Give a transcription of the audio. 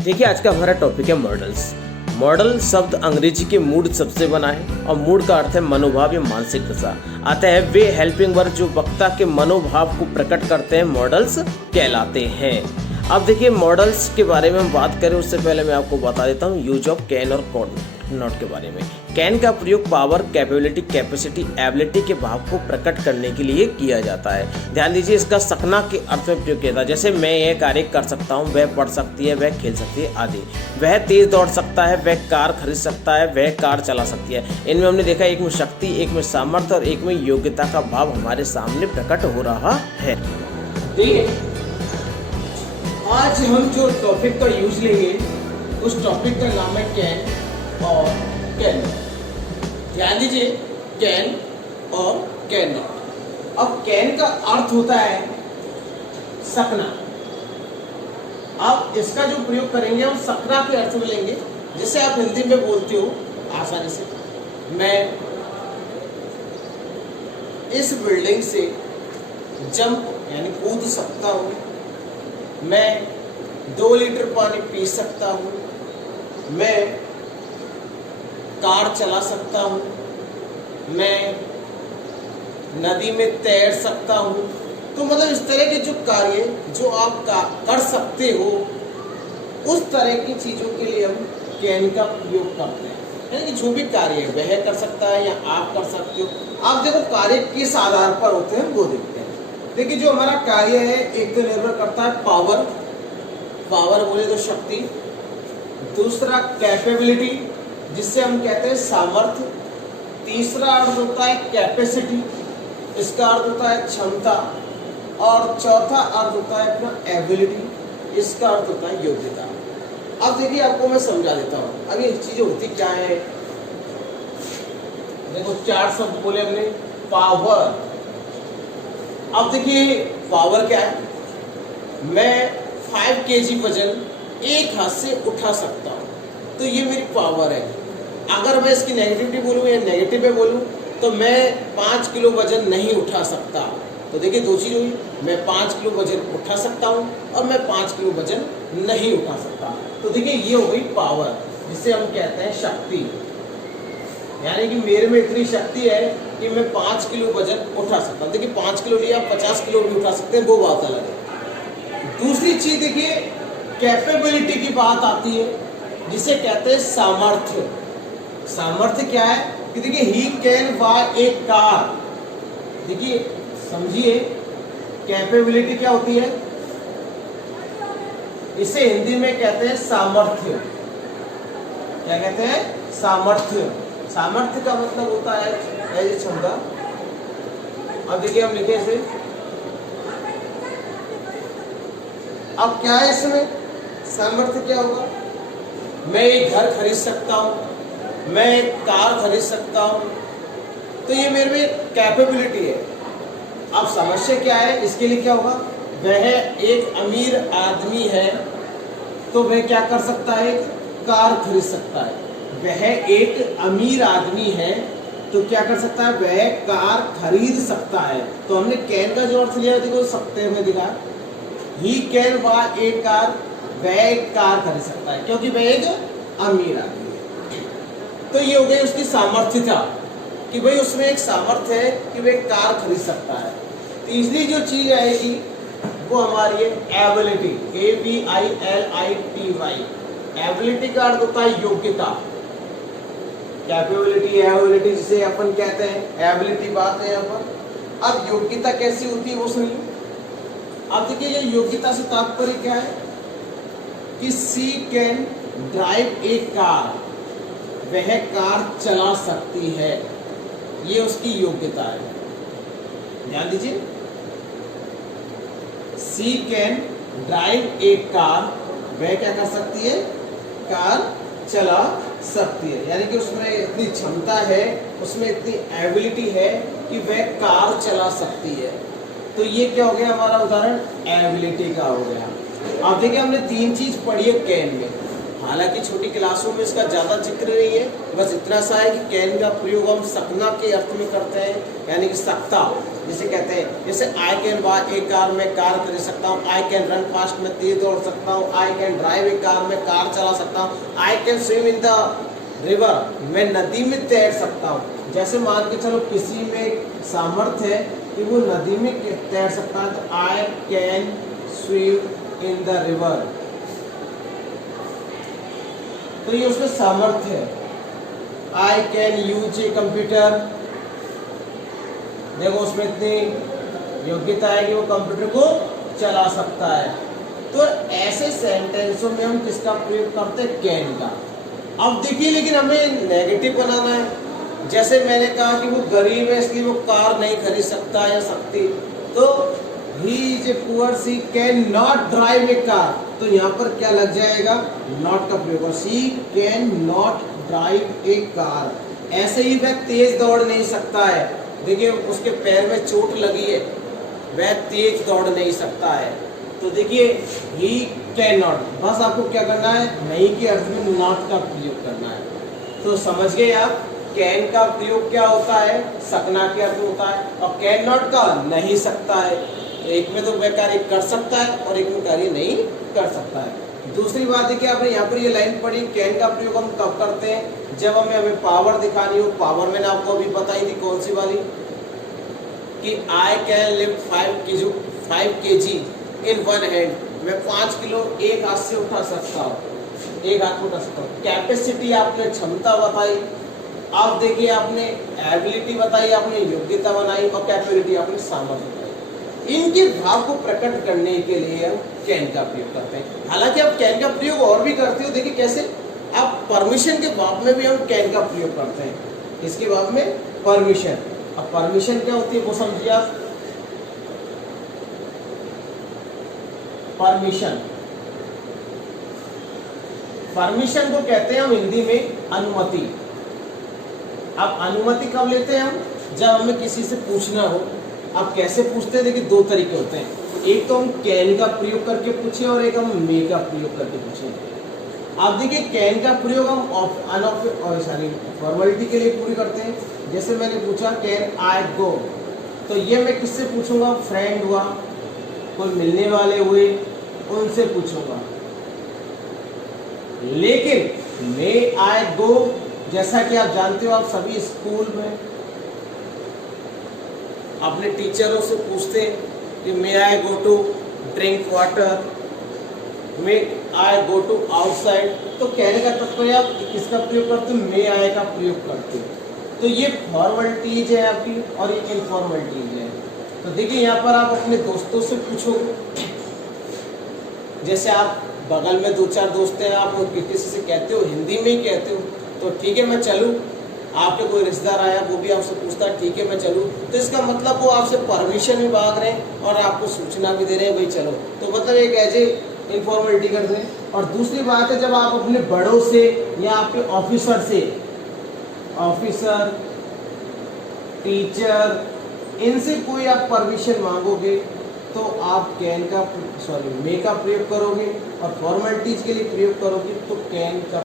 देखिए आज का हमारा टॉपिक है मॉडल्स। मॉडल शब्द अंग्रेजी के मूड शब्द से बना है और मूड का अर्थ है मनोभाव या मानसिक दशा। आता है वे हेल्पिंग वर्ड जो वक्ता के मनोभाव को प्रकट करते हैं, मॉडल्स कहलाते हैं। अब देखिए मॉडल्स के बारे में हम बात करें उससे पहले मैं आपको बता देता हूँ यूज ऑफ कैन और कॉन नॉट के बारे में। कैन का प्रयोग पावर, कैपेबिलिटी, कैपेसिटी, एबिलिटी के भाव को प्रकट करने के लिए किया जाता है। ध्यान दीजिए इसका सकना के अर्थ में प्रयोग किया था, जैसे मैं यह कार्य कर सकता हूँ, वह पढ़ सकती है, वह खेल सकती है आदि। वह तेज दौड़ सकता है, वह कार खरीद सकता है, वह कार चला सकती है। इनमें हमने देखा एक में शक्ति, एक में सामर्थ्य और एक में योग्यता का भाव हमारे सामने प्रकट हो रहा है। देखिए आज हम जो टॉपिक का यूज लेंगे उस टॉपिक का नाम है कैन और कैन। ध्यान दीजिए कैन और कैन नॉट। अब कैन का अर्थ होता है सकना। अब इसका जो प्रयोग करेंगे हम सकना के अर्थ में लेंगे, जिसे आप हिंदी में बोलते हो आसानी से, मैं इस बिल्डिंग से जंप यानी कूद सकता हूँ, मैं 2 लीटर पानी पी सकता हूँ, मैं कार चला सकता हूँ, मैं नदी में तैर सकता हूँ। तो मतलब इस तरह के जो कार्य जो आप कर सकते हो उस तरह की चीज़ों के लिए हम कैन का प्रयोग करते हैं। यानी कि जो भी कार्य है वह कर सकता है या आप कर सकते हो। आप देखो कार्य किस आधार पर होते हैं वो देखते हैं। देखिए जो हमारा कार्य है एक तो निर्भर करता है पावर, पावर बोले तो शक्ति, दूसरा कैपेबिलिटी जिससे हम कहते हैं सामर्थ्य, तीसरा अर्थ होता है कैपेसिटी, इसका अर्थ होता है क्षमता, और चौथा अर्थ होता है अपना एबिलिटी, इसका अर्थ होता है योग्यता। अब देखिए आपको मैं समझा देता हूँ। अब ये चीजें होती क्या है, देखो 4 शब्द बोले हमने, पावर। अब देखिए पावर क्या है, मैं 5 kg वजन एक हाथ से उठा सकता हूँ, तो ये मेरी पावर है। अगर मैं इसकी नेगेटिविटी बोलूँ या नेगेटिव में बोलूँ तो मैं 5 किलो वजन नहीं उठा सकता। तो देखिए 2 चीज़ हुई, मैं 5 किलो वजन उठा सकता हूँ और मैं 5 किलो वजन नहीं उठा सकता। तो देखिए ये हो गई पावर, जिसे हम कहते हैं शक्ति। यानी कि मेरे में इतनी शक्ति है कि मैं 5 किलो वजन उठा सकता हूँ। देखिए 5 किलो नहीं, आप 50 किलो भी उठा सकते हैं, वो बात अलग है। दूसरी चीज देखिए कैपेबिलिटी की बात आती है, जिसे कहते हैं सामर्थ्य। सामर्थ्य क्या है कि देखिए he can buy A car. देखिए समझिए कैपेबिलिटी क्या होती है, इसे हिंदी में कहते हैं सामर्थ्य। क्या कहते हैं, सामर्थ्य। सामर्थ्य का मतलब होता है क्षमता। अब देखिए हम लिखे इसे, अब क्या है इसमें सामर्थ्य क्या होगा, मैं एक घर खरीद सकता हूँ, मैं एक कार खरीद सकता हूँ, तो ये मेरे में कैपेबिलिटी है। अब समस्या क्या है, इसके लिए क्या होगा, वह एक अमीर आदमी है तो वह क्या कर सकता है, कार खरीद सकता है। वह एक अमीर आदमी है तो क्या कर सकता है, वह कार खरीद सकता है। तो हमने कैन का जो अर्थ लिया देखो सकते में दिखा, he can buy A car, वह एक कार खरीद सकता है क्योंकि वह एक अमीर आदमी है। तो ये हो गई उसकी सामर्थ्यता कि भाई उसमें एक सामर्थ्य है कि वह कार खरीद सकता है। तीसरी जो चीज आएगी वो हमारी है एबिलिटी, ABILITY। एबिलिटी का अर्थ होता है योग्यता। कैपेबिलिटी, एबिलिटी जिसे अपन कहते हैं, एबिलिटी बात है यहाँ पर। अब योग्यता कैसी होती है वो सुनिए। अब देखिए ये योग्यता से तात्पर्य क्या है कि सी कैन ड्राइव ए कार, वह कार चला सकती है, ये उसकी योग्यता है। ध्यान दीजिए, सी कैन ड्राइव ए कार, वह क्या कर सकती है, कार चला सकती है। यानी कि उसमें इतनी क्षमता है, उसमें इतनी एबिलिटी है कि वह कार चला सकती है। तो ये क्या हो गया हमारा उदाहरण, एबिलिटी का हो गया। अब देखिए हमने 3 चीज पढ़ी है कैन में, हालांकि छोटी क्लासों में इसका ज़्यादा जिक्र नहीं है, बस इतना सा है कि कैन का प्रयोग हम सकना के अर्थ में करते हैं, यानी कि सकता जिसे कहते हैं। जैसे I can buy A car, मैं कार कर सकता हूँ। आई कैन रन फास्ट, मैं तेज दौड़ सकता हूँ। I can drive a car, मैं कार चला सकता हूँ। I can swim in the river, मैं नदी में तैर सकता हूँ। जैसे मान के चलो किसी में सामर्थ्य है कि वो नदी में तैर सकता है, तो I can swim in the river, तो ये उसमें सामर्थ्य है। I can use a computer, देखो उसमें इतनी योग्यता है कि वो कंप्यूटर को चला सकता है। तो ऐसे सेंटेंसों में हम किसका प्रयोग करते हैं? कैन का। अब देखिए, लेकिन हमें नेगेटिव बनाना है। जैसे मैंने कहा कि वो गरीब है इसलिए वो कार नहीं खरीद सकता या सकती, तो he is a poor, she can not drive a car, तो यहाँ पर क्या लग जाएगा? नॉट का प्रयोग। She can not drive a car. ऐसे ही वह तेज दौड़ नहीं सकता है, देखिए उसके पैर में चोट लगी है, वह तेज दौड़ नहीं सकता है। तो देखिए ही कैन नॉट, बस आपको क्या करना है? नहीं के अर्थ में नॉट का प्रयोग करना है। तो समझ गए आप, कैन का प्रयोग क्या होता है? सकना के अर्थ में होता है, और कैन नॉट का नहीं सकता है। एक में तो वह कार्य कर सकता है और एक में कार्य नहीं कर सकता है। दूसरी बात देखिए, आपने यहाँ पर ये लाइन पढ़ी, कैन का प्रयोग हम कब करते हैं? जब हमें पावर दिखानी हो। पावर मैंने आपको अभी बताई थी, कौन सी वाली? कि I can lift 5 kg in one hand, मैं 5 किलो एक हाथ से उठा सकता हूँ, एक हाथ में उठा सकता हूँ। कैपेसिटी आपने क्षमता बताई। अब देखिए आपने एबिलिटी बताई, आपने योग्यता बनाई, और कैपेबिलिटी आपने सामर्थ्य बताई। इनके भाव को प्रकट करने के लिए हम कैन का प्रयोग करते हैं। हालांकि आप कैन का प्रयोग और भी करते हो, देखिए कैसे? आप परमिशन के भाव में भी हम कैन का प्रयोग करते हैं। इसके भाव में परमिशन। अब परमिशन क्या होती है वो समझिए आप। परमिशन को कहते हैं हम हिंदी में अनुमति। अब अनुमति कब लेते हैं हम? जब हमें किसी से पूछना हो। अब कैसे पूछते हैं? देखिए दो तरीके होते हैं, एक तो हम कैन का प्रयोग करके पूछे और एक हम मे का प्रयोग करके पूछे। अब देखिए कैन का प्रयोग हम फॉर्मेलिटी के लिए पूरी करते हैं। जैसे मैंने पूछा कैन आई गो, तो ये मैं किससे पूछूंगा? फ्रेंड हुआ, कोई मिलने वाले हुए, उनसे पूछूंगा। लेकिन मे आई गो, जैसा कि आप जानते हो, आप सभी स्कूल में अपने टीचरों से पूछते हैं कि may I go to drink water, may I go to outside. तो कहने का तात्पर्य आप किसका प्रयोग करते हो? मे आई का प्रयोग करते हो। तो ये फॉर्मेलिटीज है आपकी और ये इनफॉर्मेलिटीज है। तो देखिए यहाँ पर आप अपने दोस्तों से पूछोगे, जैसे आप बगल में 2-4 दोस्त हैं, आप किसी से कहते हो, हिंदी में ही कहते हो, तो ठीक है मैं चलूँ। आपके कोई रिश्तेदार आया, वो भी आपसे पूछता है ठीक है मैं चलूँ, तो इसका मतलब वो आपसे परमिशन भी मांग रहे हैं और आपको सूचना भी दे रहे हैं भाई चलो। तो मतलब एक ऐसे इनफॉर्मेलिटी करते हैं। और दूसरी बात है, जब आप अपने बड़ों से या आपके ऑफिसर से, ऑफिसर, टीचर, इनसे कोई आप परमिशन मांगोगे तो आप कैन का मे का प्रयोग करोगे, और फॉर्मेलिटीज के लिए प्रयोग करोगे तो कैन का